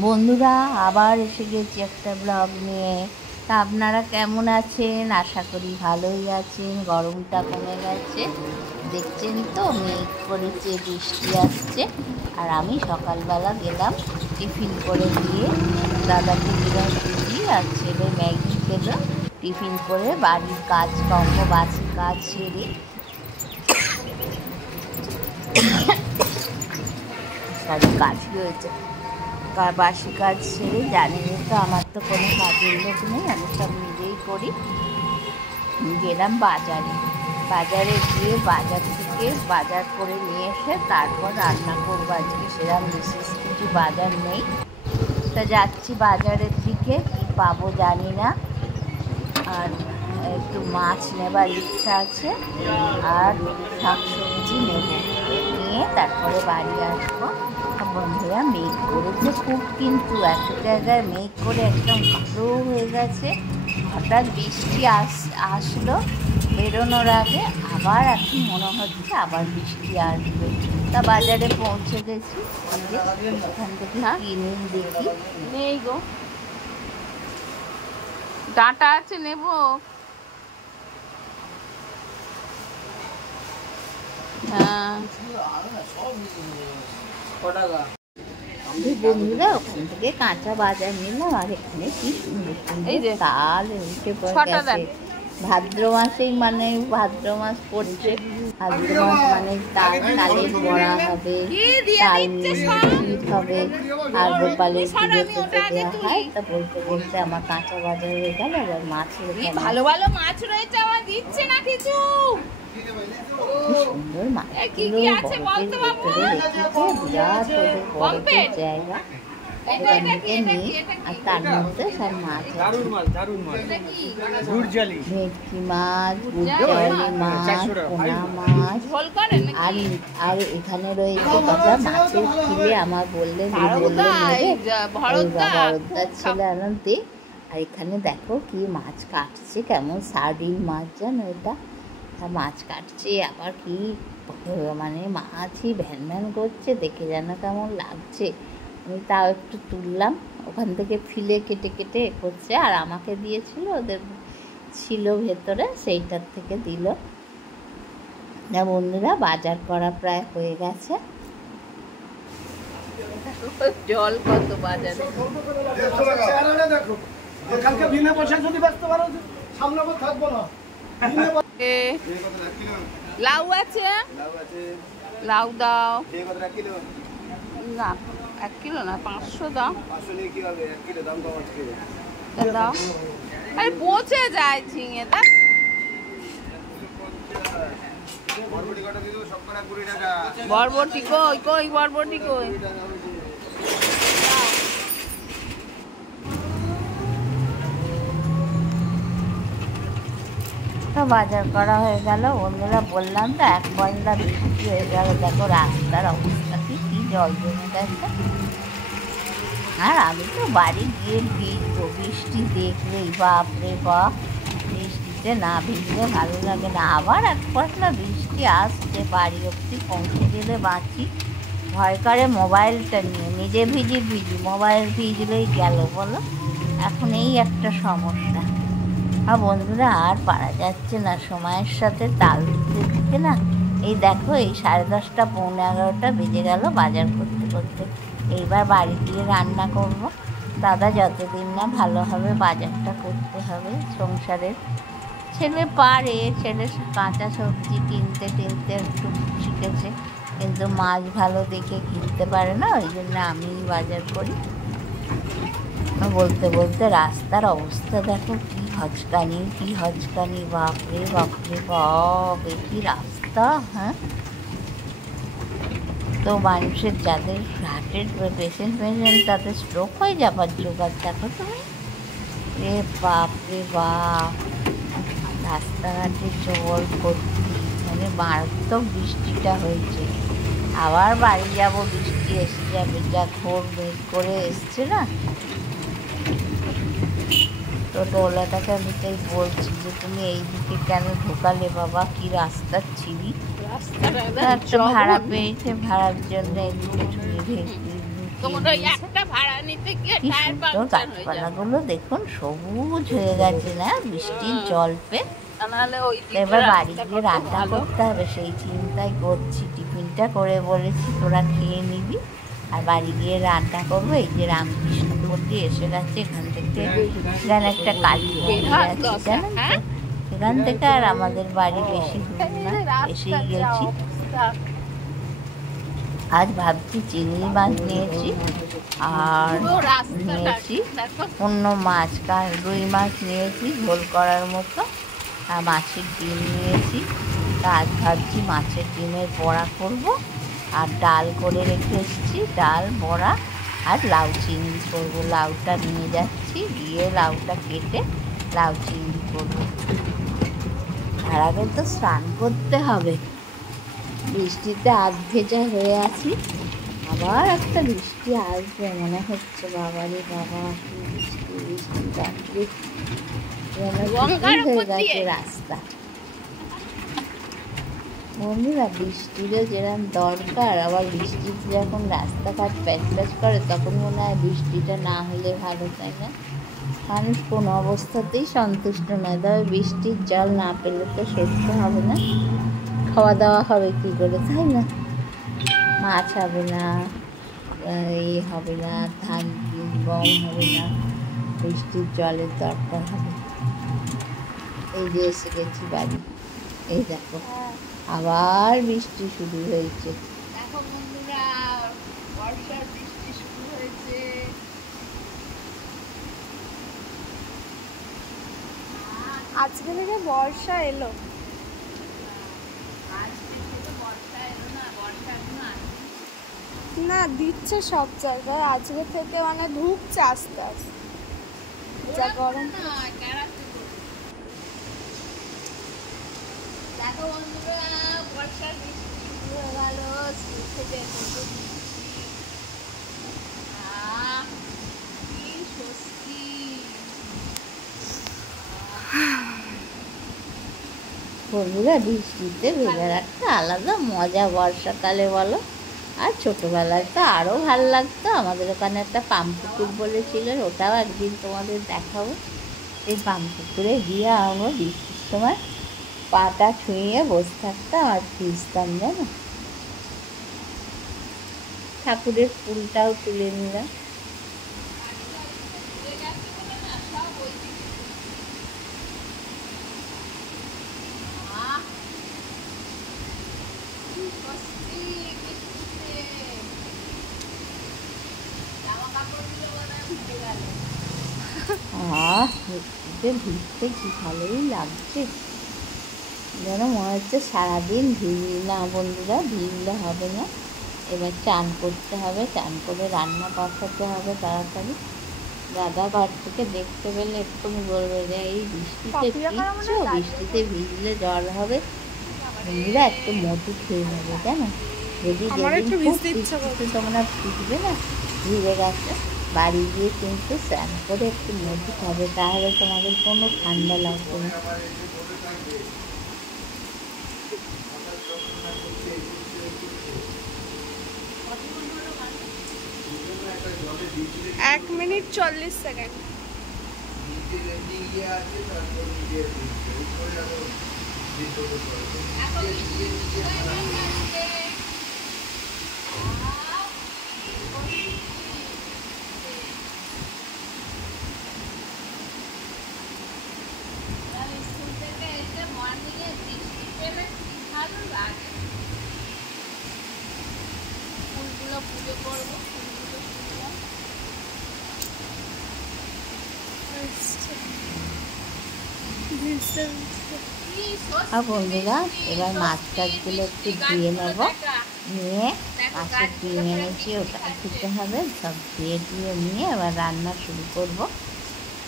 বন্ধুরা, আবার এসে গেছি একটা ব্লগ নিয়ে। তা আপনারা কেমন আছেন? আশা করি ভালোই আছেন। গরমটা কমে গেছে, দেখছেন তো, মেঘ করেছে, বৃষ্টি আসছে। আর আমি সকালবেলা গেলাম টিফিন করে দিয়ে, দাদাকে দিলাম সুজি আর ছেলে ম্যাগি খেলো। টিফিন করে বাড়ির কাজকর্ম বাসি কাজ সেরে কাজ হয়েছে, বাসি কাজ সেরে, জানেন তো আমার তো কোনো কাজের লোক নেই, আমি সব নিজেই করি। গেলাম বাজারে গিয়ে বাজার থেকে বাজার করে নিয়ে এসে তারপর রান্না করবো। আজকে সেরকম বিশেষ কিছু বাজার নেই, তা যাচ্ছি বাজারের দিকে, কি পাবো জানি না। আর একটু মাছ নেবার ইচ্ছা আছে, আর শাকসবজি নেব, নিয়ে তারপরে বাড়ি আসবো। বন্ধুরা, মেঘ করেছে খুব, কিন্তু এক জায়গায় মেঘ করে একদম কালো হয়ে গেছে। হঠাৎ বৃষ্টি আসলো বেরোনোর আগে, আবার এখন মনে হচ্ছে আবার বৃষ্টি আসবে। তা বাজারে পৌঁছে গেছি, ওখান থেকে কিনে দেখি। নেই গো, ডাটা আছে, নেব। হ্যাঁ, বন্ধুরা, ওখান থেকে কাঁচা বাজার নিলাম। আর এখানে কি সুন্দর সুন্দর তাল উঠে পড়ে। ভাদ্র মাসেই, মানে ভাদ্র মাস পড়ছে, ভাদ্র মাস মানে তালের বড়া হবে, তাল ক্ষীর হবে, আর গোপালের পুজোতে দেওয়া হয়। তা বলতে বলতে আমার কাঁচা বাজার হয়ে গেল। এবার মাছ ভালো ভালো মাছ রয়েছে, আমার দিচ্ছে না কিছু। সুন্দর মাছগুলো বরফের ভেতরে রেখেছে, বিরাট ওদের বরফের জায়গা। ওখান থেকে নিই, আর তার মধ্যে সব মাছ আছে, ভেটকি মাছ, গুড়জালি মাছ, পোনা মাছ, আর এখানে রয়েছে কথা মাছের খিলে। আমার বললেন বড়দার ছেলে আনন্দে। আর এখানে দেখো কি মাছ কাটছে, কেমন সার্ডিন মাছ জানো এটা। মাছ কাটছে, আবার কি মানে মাছই ভ্যান ভ্যান করছে, দেখে যেন কেমন লাগছে। আমি তাও একটু তুললাম, ওখান থেকে ফিলে কেটে কেটে করছে, আর আমাকে দিয়েছিল, ওদের ছিল ভেতরে, সেইটার থেকে দিল। না বন্ধুরা, বাজার করা প্রায় হয়ে গেছে। জল কত বাজারে, লাউ আছে, লাউ দাও না, 1 কিলো না, 500 দাও। দাও, আরে পচে যায় ঝিঙে। দেখ, বরবটি কই, কই বরবটি কই? বাজার করা হয়ে গেল বন্ধুরা, বললাম তো এক বন্যা বৃষ্টি হয়ে গেল। দেখো রাস্তার অবস্থা কি জল জমে গেছে। আর আমি তো বাড়ি গিয়ে ভিজবো, বৃষ্টি দেখলেই বাপরে বাপ, বৃষ্টিতে না ভিজলে ভালো লাগে না। আবার এক পশলা বৃষ্টি আসছে, বাড়ি অবধি পৌঁছে গেলে বাঁচি। ভয় করে মোবাইলটা নিয়ে, নিজে ভিজি মোবাইল ভিজলেই গেল বলো। এখন এই একটা সমস্যা। আর বন্ধুরা, আর পারা যাচ্ছে না সময়ের সাথে তাল দিতে না। এই দেখো, এই 10:30 পৌনে 11টা বেজে গেল বাজার করতে করতে। এইবার বাড়ি দিয়ে রান্না করব। দাদা যতদিন না ভালো হবে বাজারটা করতে হবে সংসারের। ছেলে পারে, ছেলে কাঁচা সবজি কিনতে একটু শিখেছে, কিন্তু মাছ ভালো দেখে কিনতে পারে না, ওই জন্য আমি বাজার করি। বলতে বলতে রাস্তার অবস্থা দেখো, কি হচকানি, বাপরে বাপরে বাপ, কি রাস্তা। হ্যাঁ, তো মানুষের যাদের হার্টের পেশেন্ট তাদের স্ট্রোক হয়ে যাবার জোগাড় দেখো তুমি। রে বাপরে বাপ, রাস্তাঘাটে জল ভর্তি, মানে মারাত্মক বৃষ্টিটা হয়েছে। আবার বাড়ি যাব, বৃষ্টি এসে যাবে, যা ঘোর মেঘ করে এসছে না। টোটোওয়ালাটাকে আমি তাই বলছি যে তুমি এইদিকে কেন ঢোকালে বাবা, কি রাস্তা ছিলি। একটা ভাড়া পেয়েছে, ভাড়ার জন্য এইদিকে তোমরা ওই একটা ভাড়া নিতে গিয়ে কি টায়ার সুন্দর পাংচার হয়ে যাবে। গাছপালাগুলো দেখুন সবুজ হয়ে গেছে না বৃষ্টির জল পেয়ে। তা নাহলে ওই তো দিকে এবার বাড়ি রাস্তা গিয়ে কত রান্না ভালো। করতে হবে সেই চিন্তাই করছি। টিফিনটা করে বলেছি তোরা খেয়ে নিবি, আর বাড়ি গিয়ে রান্না করবো। এই যে রামকৃষ্ণ পল্লী এসে গেছে, এখান থেকে এখানে একটা কালী মন্দির বেহাত আছে দশা, জানেন তো, হ্যাঁ? এখান থেকে আর আমাদের বাড়ি বেশি দূর না, এসেই গেছি। আজ ভাবছি চিংড়ি মাছ নিয়েছি আর পুরো রাস্তাটা নিয়েছি দেখো। অন্য মাছ, রুই মাছ নিয়েছি ঝোল করার মতো, আর মাছের ডিম নিয়েছি। তা আজ ভাবছি মাছের ডিমের বড়া করব, আর ডাল করে রেখে এসেছি, ডাল বড়া আর লাউ চিংড়ি করবো। লাউটা নিয়ে যাচ্ছি, গিয়ে লাউটা কেটে লাউ চিংড়ি করবো। তার আগে তো স্নান করতে হবে, বৃষ্টিতে আধ ভেজা হয়ে আছি। আবার একটা বৃষ্টি আসবে মনে হচ্ছে। বাবারে বাবা, কি বৃষ্টি বৃষ্টি বাপরে, যেন গঙ্গার হয়ে উপর গেছে দিয়ে। রাস্তা। বন্ধুরা বৃষ্টিরও যেরকম দরকার, আবার বৃষ্টিতে যখন রাস্তাঘাট প্যাচ প্যাচ করে তখন মনে হয় বৃষ্টিটা না হলে ভালো, তাই না? মানুষ কোনো অবস্থাতেই সন্তুষ্ট নয়, তবে বৃষ্টির জল না পেলে তো সরতে হবে না, খাওয়া দাওয়া হবে কী করে, তাই না? মাছ হবে না, হবে না, ধান গম হবে না, বৃষ্টির জলের দরকার হবে। এই যে এসে গেছি বাড়ি, এই দেখো আবার বৃষ্টি শুরু হয়েছে। দেখো বন্ধুরা, বর্ষার বৃষ্টি শুরু হয়েছে। আজকে থেকে বর্ষা এলো। আজকে থেকে বর্ষা এলো না, বর্ষা এখনো আসেনি। না, দিচ্ছে সব জায়গায় আজকে থেকে, মানে ঢুকছে আস্তে আস্তে। যা গরম। না, ক্যারাতে করে। দেখো বন্ধুরা, বর্ষার বৃষ্টি শুরু হয়ে গেল, স্কুল থেকে এসে বৃষ্টি। আহ, কি স্বস্তি। বন্ধুরা বৃষ্টিতে ভেজার একটা আলাদা মজা বর্ষাকালে, বলো? আর ছোটোবেলায় তো আরও ভালো লাগতো। আমাদের ওখানে একটা পাম্পপুকুর বলেছিল, ওটাও একদিন তোমাদের দেখাবো। এই পাম্পপুকুরে গিয়ে আমরা বৃষ্টির সময় পাটা ছুঁয়ে বসে থাকতাম আর ভিজতাম, জানো? ঠাকুরের ফুলটাও তুলে নিলাম। বৃষ্টিতে ভিজতে কি ভালোই লাগছে, যেন মনে হচ্ছে সারাদিন ভিজি না। বন্ধুরা ভিজলে হবে না, এবার চান করতে হবে, চান করে রান্না বসাতে হবে তাড়াতাড়ি। দাদা ঘর থেকে দেখতে পেলে এক্ষুনি বলবে যে এই বৃষ্টিতে ভিজছো, বৃষ্টিতে ভিজলে জ্বর হবে। বন্ধুরা একটু মধু খেয়ে নেবে, জানো? যদি যেদিন খুব বৃষ্টিতে তোমরা ভিজবে না, ভিজে গেছে, বাড়ি গিয়ে কিন্তু স্নান করে একটু মধু খাবে, তাহলে তোমাদের কোনো ঠান্ডা লাগবে না। 1 মিনিট 40 সেকেন্ড। ফুলগুলো পুজো করবো, আর বন্ধুরা এবার মাছ টাছগুলো একটু ধুয়ে নেব, নিয়ে মাছের ডিম এনেছি ওটা ধুতে হবে, সব ধুয়ে নিয়ে এবার রান্না শুরু করব।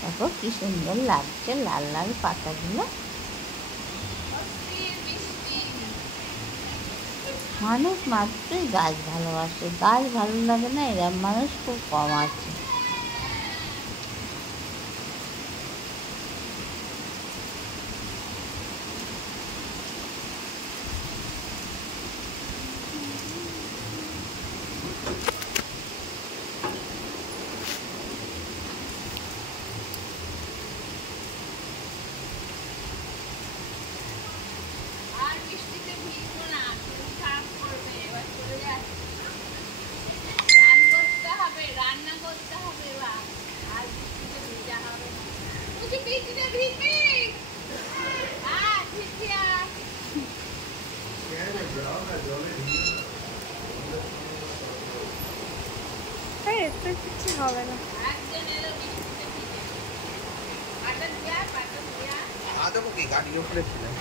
দেখো কি সুন্দর লাগছে লাল লাল পাতাগুলো। মানুষ মাত্রই গাছ ভালোবাসে, গাছ ভালো লাগে না এরম মানুষ খুব কম আছে। এতে কিছু হবে না। গাড়িও খুলেছিলাম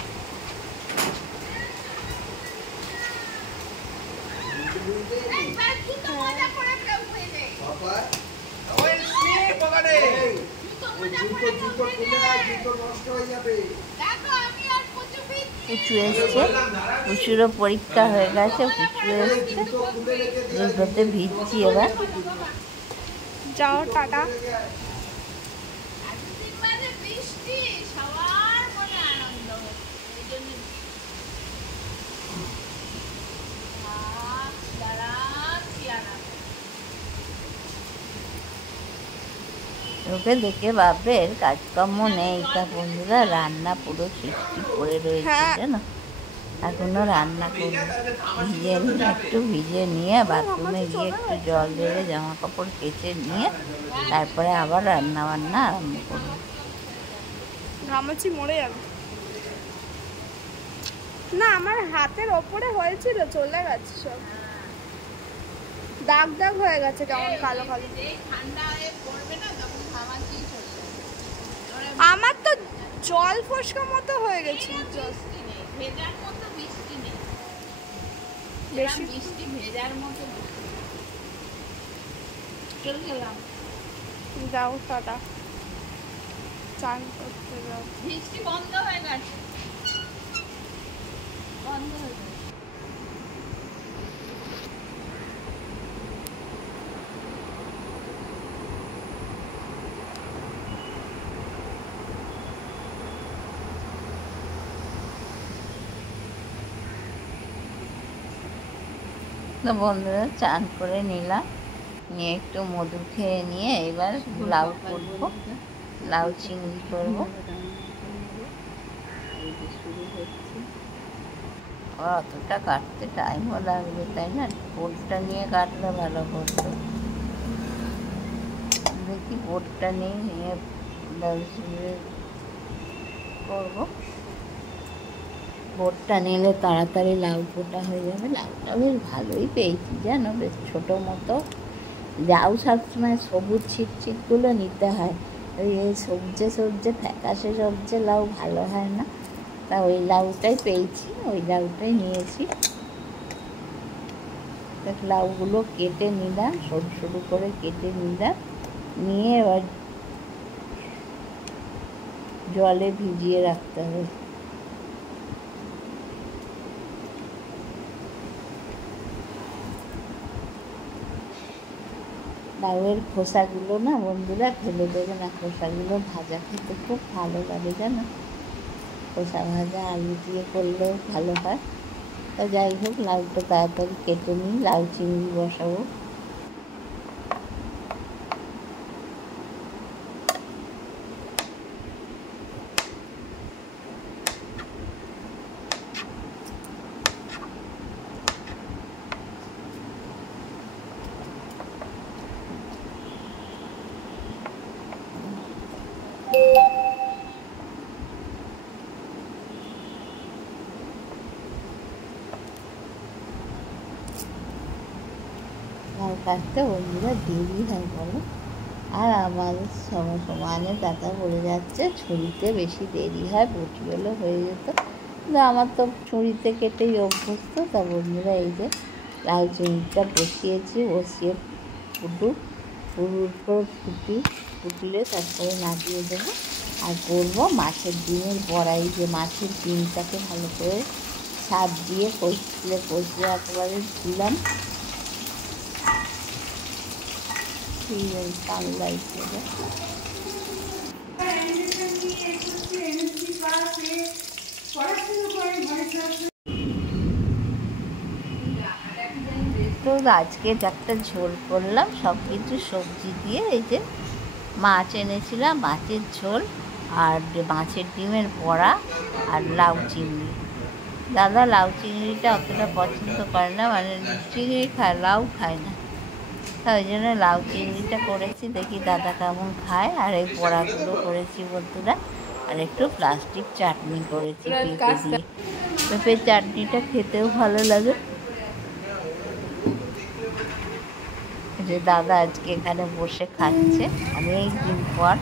পুচু এসছে, পুচুরও পরীক্ষা হয়ে গেছে, পুচু এসছে, রোদ্রতে ভিজছি এবার। যাও টাটা। ওকে দেখে ভাববে এর কাজকর্ম নেই, তা বন্ধুরা রান্না পুরো সৃষ্টি করে রয়েছে হ্যাঁ। জানো, এখনো রান্না করবো। ভিজে নিয়ে একটু ভিজে নিয়ে বাথরুমে গিয়ে একটু জল ঢেলে জামা কাপড় কেচে নিয়ে তারপরে আবার রান্না বান্না আরম্ভ করবো। ঘামাচি মরে যাবে না, আমার হাতের ওপরে হয়েছিল, চলে গেছে সব, দাগ দাগ হয়ে গেছে কেমন কালো কালো। আমার তো জল ফোসকা মতো হয়ে গেছে। বেশি যাও টাটা, চান করতে যাও। বৃষ্টি বন্ধ হয়ে গেছে, বন্ধ হয়ে গেছে। তো বন্ধুরা চান করে নিলাম, নিয়ে একটু মধু খেয়ে নিয়ে এবার লাউ করবো, লাউ চিংড়ি করবো। অতটা কাটতে টাইমও লাগবে তাই না, বোটটা নিয়ে কাটলে ভালো করতো। দেখি বোটটা নিয়ে লাউ চিংড়ি করবো। বোটটা নিলে তাড়াতাড়ি লাউ পোটা হয়ে যাবে। লাউটা বেশ ভালোই পেয়েছি জানো, বেশ ছোটো মতো। লাউ সবসময় সবুজ ছিটছিটগুলো নিতে হয়, ওই সবজে সবজে ফ্যাকাশে সবজে লাউ ভালো হয় না, তা ওই লাউটাই পেয়েছি, ওই লাউটাই নিয়েছি। লাউগুলো কেটে নিলাম, সরু সরু করে কেটে নিলাম, নিয়ে এবার জলে ভিজিয়ে রাখতে হবে। লাউয়ের খোসাগুলো না বন্ধুরা ফেলে দেবে না, খোসাগুলো ভাজা খেতে খুব ভালো লাগে জানো, খোসা ভাজা আলু দিয়ে করলেও ভালো হয়। তা যাই হোক লাউটা তাড়াতাড়ি কেটে নিই, লাউ চিংড়ি বসাবো। লাউ কাটতে বন্ধুরা দেরি হয় বলো, আর আমাদের সমানে দাদা বলে যাচ্ছে ছুরিতে বেশি দেরি হয়, বটি হলে হয়ে যেত, কিন্তু আমার তো ছুরিতে কেটেই অভ্যস্ত। তা বন্ধুরা এই যে লাউ চিংড়িটা বসিয়েছি, বসিয়ে পুরুর পর ফুটলে তারপরে নামিয়ে দেবো। আর করবো মাছের ডিমের বড়া। এই যে মাছের ডিমটাকে ভালো করে ছাপ দিয়ে কষলে একেবারে দিলাম, কামলাই করে। তো আজকে একটা ঝোল করলাম সব কিছু সবজি দিয়ে, এই যে মাছ এনেছিলাম, মাছের ঝোল আর মাছের ডিমের বড়া আর লাউ চিংড়ি। দাদা লাউ চিংড়িটা অতটা পছন্দ করে না, মানে চিংড়ি খায়, লাউ খায় না, তাই ওই জন্য লাউ চিংড়িটা করেছি, দেখি দাদা কেমন খায়। আর এই বড়াগুলো করেছি বন্ধুরা, আর একটু প্লাস্টিক চাটনি করেছি পেঁপে দিয়ে। পেঁপের চাটনিটা খেতেও ভালো লাগে। যে দাদা আজকে এখানে বসে খাচ্ছে অনেক দিন পর।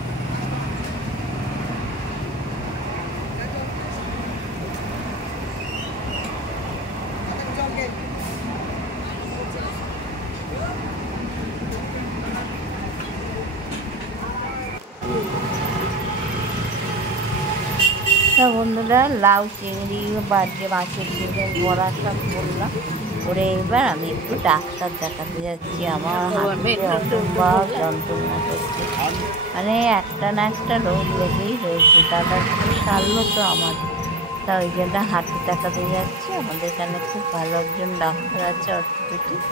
বন্ধুরা লাউ চিংড়ি বা যে মাছের ঝোলের বড়াটা করলাম, করে এবার আমি একটু ডাক্তার দেখাতে যাচ্ছি। আমার হাতে অসম্ভব যন্ত্রণা করছে, মানে একটা না একটা রোগ লেগেই রয়েছে। দাদা একটু সারলো তো আমার, তা ওই জন্য হাতে দেখাতে যাচ্ছি। আমাদের এখানে খুব ভালো একজন ডাক্তার আছে অর্থোপেডিক,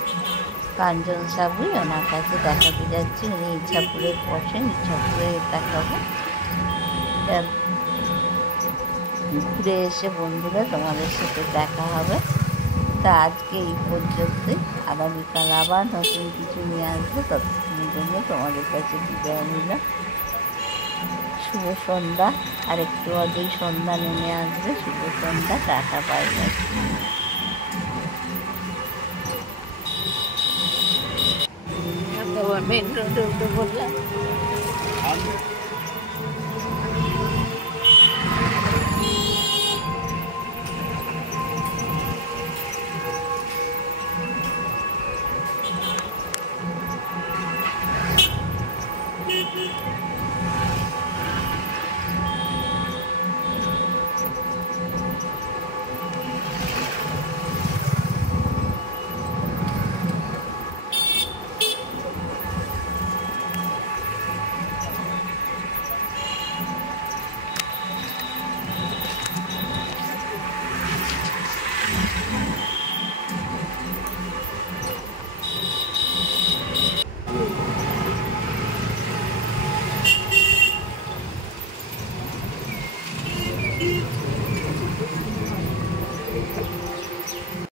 কাঞ্চন সাবুই, ওনার কাছে দেখাতে যাচ্ছি। উনি ইচ্ছাপুরে বসেন, ইচ্ছাপুরে দেখাবো। ঘুরে এসে বন্ধুরা তোমাদের সাথে দেখা হবে। তা আজকে এই পর্যন্তই, আগামীকাল আবার নতুন কিছু নিয়ে আসবো। ততক্ষণের জন্য তোমাদের কাছে বিদায় নিলাম। শুভ সন্ধ্যা, আর একটু আগেই সন্ধ্যা নেমে আসবে। শুভ সন্ধ্যা, টাটা, বাই বাই। মেন রোডে উঠে বললাম।